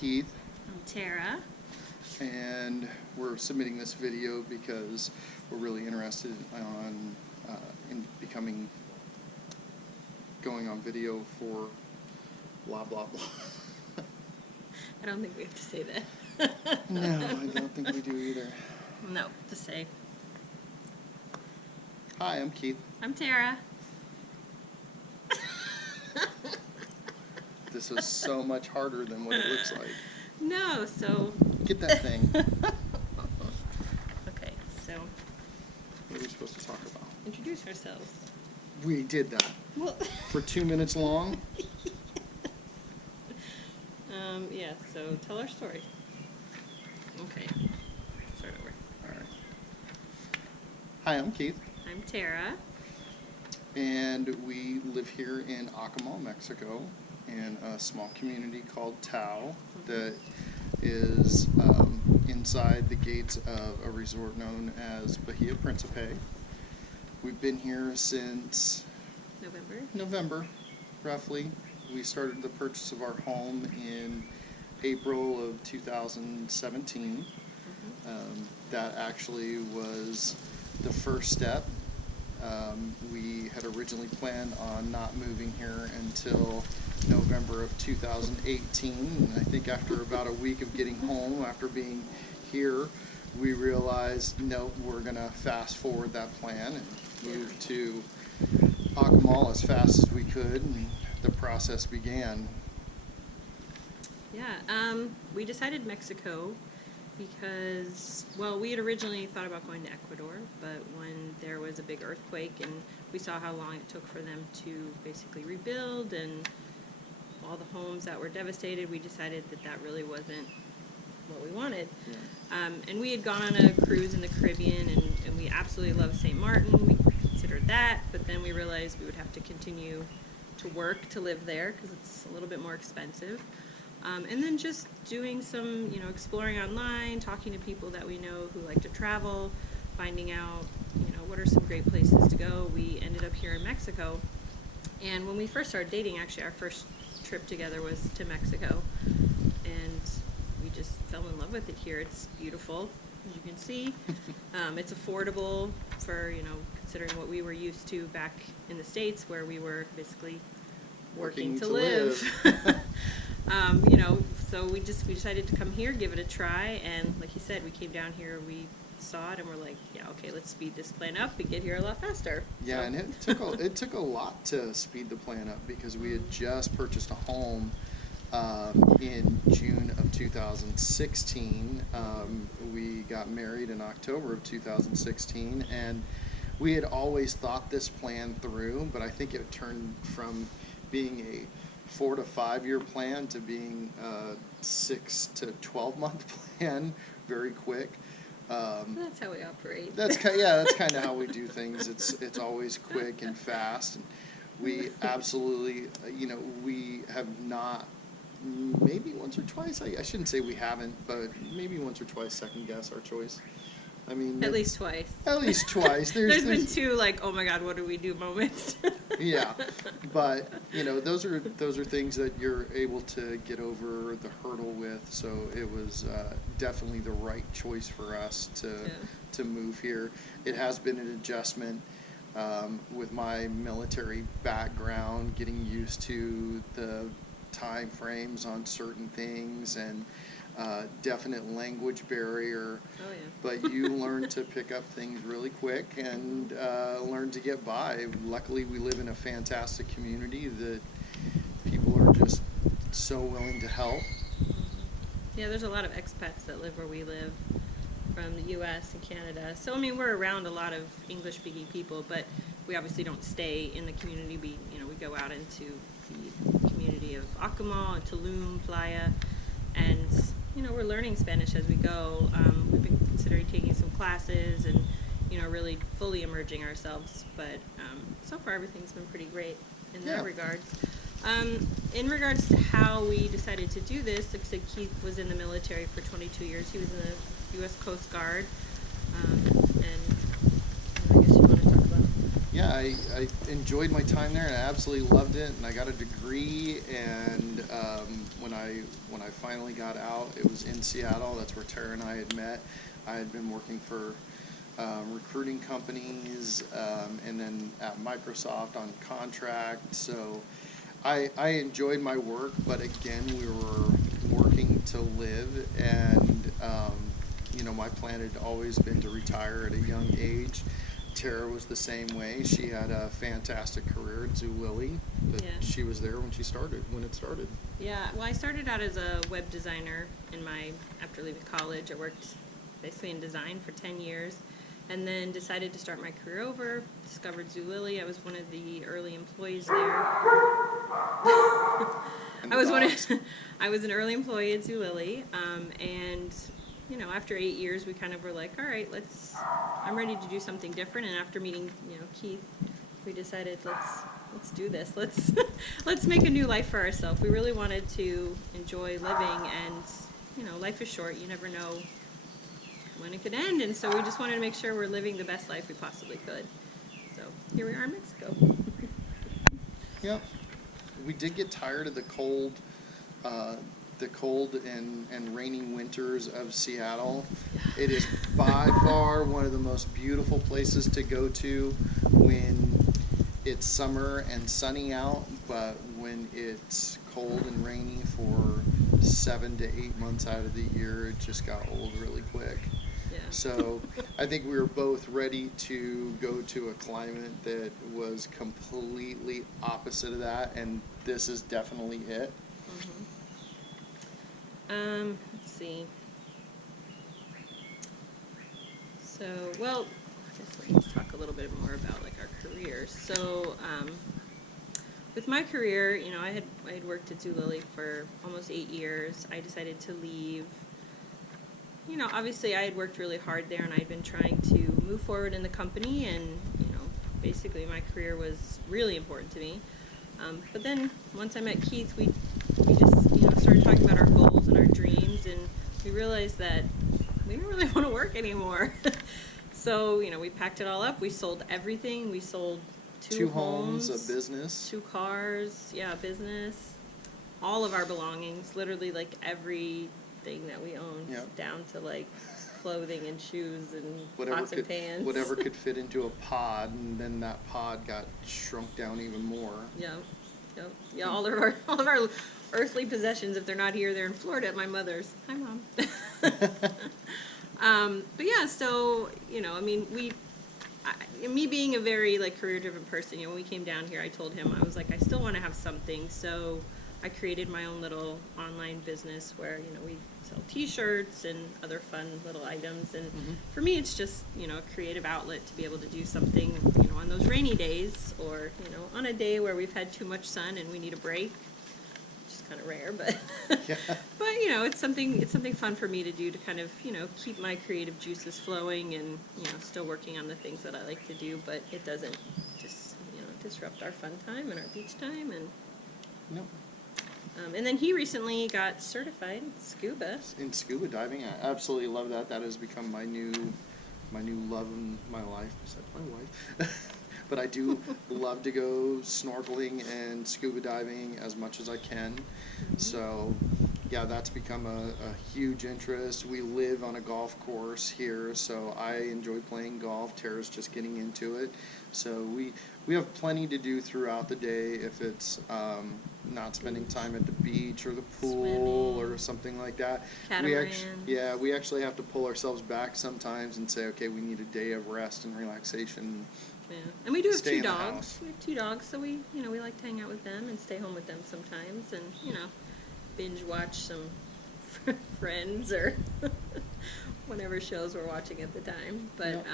Keith. I'm Tara. And we're submitting this video because we're really interested in going on video for blah blah blah. I don't think we have to say that. No, I don't think we do either. No, just say. Hi, I'm Keith. I'm Tara. This is so much harder than what it looks like. No, so... Get that thing. Okay, so... What are we supposed to talk about? Introduce ourselves. We did that. Well... For 2 minutes long? Yeah, so tell our story. Okay, start over. All right. Hi, I'm Keith. I'm Tara. And we live here in Acoma, Mexico, in a small community called Tao that is inside the gates of a resort known as Bahia Principe. We've been here since November, roughly. We started the purchase of our home in April of 2017. That actually was the first step. We had originally planned on not moving here until November of 2018, and I think after about a week of getting home, after being here, we realized, no, we're going to fast forward that plan and move to Acoma as fast as we could, and the process began. Yeah, we decided Mexico because, well, we had originally thought about going to Ecuador, but when there was a big earthquake and we saw how long it took for them to basically rebuild and all the homes that were devastated, we decided that that really wasn't what we wanted. Yeah. And we had gone on a cruise in the Caribbean, and we absolutely loved St. Martin. We considered that, but then we realized we would have to continue to work to live there because it's a little bit more expensive. And then just doing some, exploring online, talking to people that we know who like to travel, finding out, what are some great places to go. We ended up here in Mexico. And when we first started dating, actually, our first trip together was to Mexico. And we just fell in love with it here. It's beautiful, as you can see. It's affordable for, considering what we were used to back in the States, where we were basically working to live. So we decided to come here, give it a try, and like you said, we came down here, we saw it, and we're like, yeah, okay, let's speed this plan up and get here a lot faster. Yeah, and it took a lot to speed the plan up because we had just purchased a home in June of 2016. We got married in October of 2016, and we had always thought this plan through, but I think it turned from being a 4 to 5 year plan to being a 6 to 12 month plan very quick. That's how we operate. That's kind of how we do things. It's always quick and fast. And we absolutely, we have not, maybe once or twice, I shouldn't say we haven't, but maybe once or twice second guess our choice. I mean, at least twice. At least twice. There's been two, like, oh my God, what do we do moments. Yeah, but those are things that you're able to get over the hurdle with. So it was definitely the right choice for us to move here. It has been an adjustment with my military background, getting used to the time frames on certain things, and definite language barrier. Oh, yeah. But you learn to pick up things really quick and learn to get by. Luckily, we live in a fantastic community that people are just so willing to help. Yeah, there's a lot of expats that live where we live from the U.S. and Canada. So, I mean, we're around a lot of English-speaking people, but we obviously don't stay in the community. We go out into the community of Acoma and Tulum, Playa, and we're learning Spanish as we go. We've been considering taking some classes and, really fully immersing ourselves. But so far, everything's been pretty great in that regards. In regards to how we decided to do this, like I said, Keith was in the military for 22 years. He was in the U.S. Coast Guard. And I guess you want to talk about yeah, I enjoyed my time there and I absolutely loved it. And I got a degree. And when I finally got out, it was in Seattle. That's where Tara and I had met. I had been working for recruiting companies and then at Microsoft on contract. So I enjoyed my work, but again, we were working to live. And my plan had always been to retire at a young age. Tara was the same way. She had a fantastic career at Zulily, but Yeah. she was there when it started. Yeah, well, I started out as a web designer after leaving college. I worked basically in design for 10 years, and then decided to start my career over, discovered Zulily. I was one of the early employees there. And I the was dogs. I was an early employee at Zulily, and after 8 years, we kind of were like, all right, I'm ready to do something different. And after meeting, Keith, we decided let's do this. Let's make a new life for ourselves. We really wanted to enjoy living, and life is short. You never know when it could end, and so we just wanted to make sure we're living the best life we possibly could. So here we are in Mexico. Yep. We did get tired of the cold and rainy winters of Seattle. It is by far one of the most beautiful places to go to when it's summer and sunny out, but when it's cold and rainy for 7 to 8 months out of the year, it just got old really quick. Yeah. So I think we were both ready to go to a climate that was completely opposite of that, and this is definitely it. Let's see. So, well, I guess let's talk a little bit more about like our careers. So, with my career, I had worked at Zulily for almost 8 years. I decided to leave. Obviously I had worked really hard there, and I had been trying to move forward in the company, and basically my career was really important to me. But then once I met Keith, we just started talking about our goals and our dreams, and we realized that we didn't really want to work anymore. So we packed it all up. We sold everything. We sold two homes, a business, 2 cars, a business, all of our belongings, literally like everything that we owned, Yep. down to like clothing and shoes and whatever pots and pans. whatever could fit into a pod, and then that pod got shrunk down even more. Yeah, all of our earthly possessions, if they're not here, they're in Florida at my mother's. Hi, Mom. But yeah, so me being a very like career-driven person, when we came down here, I told him, I was like, I still want to have something, so I created my own little online business where we sell T-shirts and other fun little items, and for me, it's just a creative outlet to be able to do something on those rainy days, or on a day where we've had too much sun and we need a break, which is kind of rare, but Yeah. but it's something fun for me to do to kind of keep my creative juices flowing, and still working on the things that I like to do, but it doesn't just disrupt our fun time and our beach time. And No. and then he recently got certified in scuba. In scuba diving, I absolutely love that. That has become my new love in my life. Besides my wife. But I do love to go snorkeling and scuba diving as much as I can. So, yeah, that's become a huge interest. We live on a golf course here, so I enjoy playing golf. Tara's just getting into it. So we have plenty to do throughout the day if it's not spending time at the beach or the pool Swimming. or something like that. Catamarans. We actually have to pull ourselves back sometimes and say, okay, we need a day of rest and relaxation. Yeah, and we do have Stay 2 in the dogs. house. We have 2 dogs, so we we like to hang out with them and stay home with them sometimes, and binge watch some Friends or whatever shows we're watching at the time. But Yep.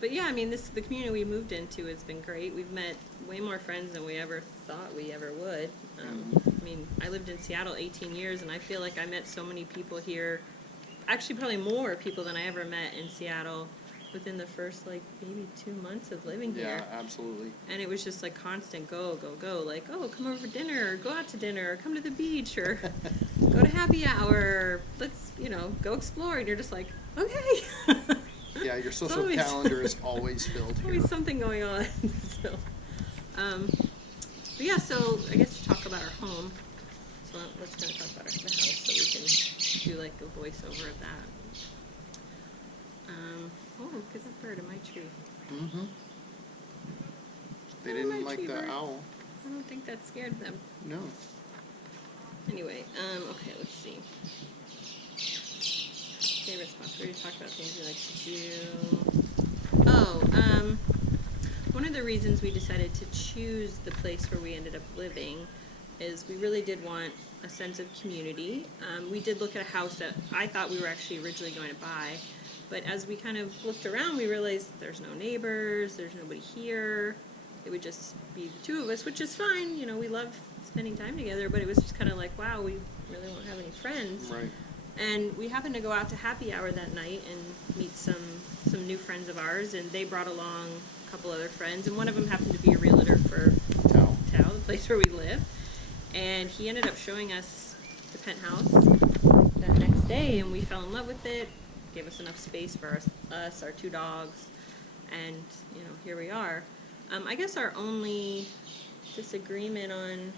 but yeah, I mean, the community we moved into has been great. We've met way more friends than we ever thought we ever would. I mean, I lived in Seattle 18 years, and I feel like I met so many people here. Actually, probably more people than I ever met in Seattle within the first, like, maybe 2 months of living here. Yeah, absolutely. And it was just like constant go, go, go. Like, oh, come over for dinner, or go out to dinner, or come to the beach, or go to happy hour. Let's, go explore. And you're just like, okay. Yeah, your social always- calendar is always filled here. Always something going on. So, but yeah, so I guess to talk about our home. So let's kind of talk about the house so we can do like a voiceover of that. Oh, look at that bird in my tree. Mm-hmm. They Oh, didn't my like tree the bird. owl. I don't think that scared them. No. Anyway, okay, let's see. Favorite spots. We already talked about things we like to do. Oh, one of the reasons we decided to choose the place where we ended up living is we really did want a sense of community. We did look at a house that I thought we were actually originally going to buy, but as we kind of looked around, we realized there's no neighbors, there's nobody here. It would just be the two of us, which is fine. You know, we love spending time together, but it was just kind of like, wow, we really won't have any friends. Right. And we happened to go out to happy hour that night and meet some new friends of ours, and they brought along a couple other friends, and one of them happened to be a realtor for Towel. Tao, the place where we live. And he ended up showing us the penthouse that next day, and we fell in love with it. Gave us enough space for us, our 2 dogs, and you know, here we are. I guess our only disagreement on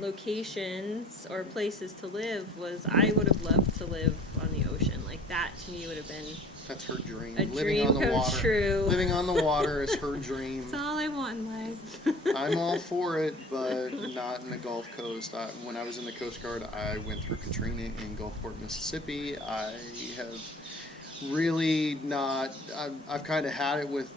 locations or places to live was I would have loved to live on the ocean. Like that to me would have been That's her dream. a Living dream on the come water. true. Living on the water is her dream. That's all I want in life. I'm all for it, but not in the Gulf Coast. When I was in the Coast Guard, I went through Katrina in Gulfport, Mississippi. I have really not. I've kind of had it with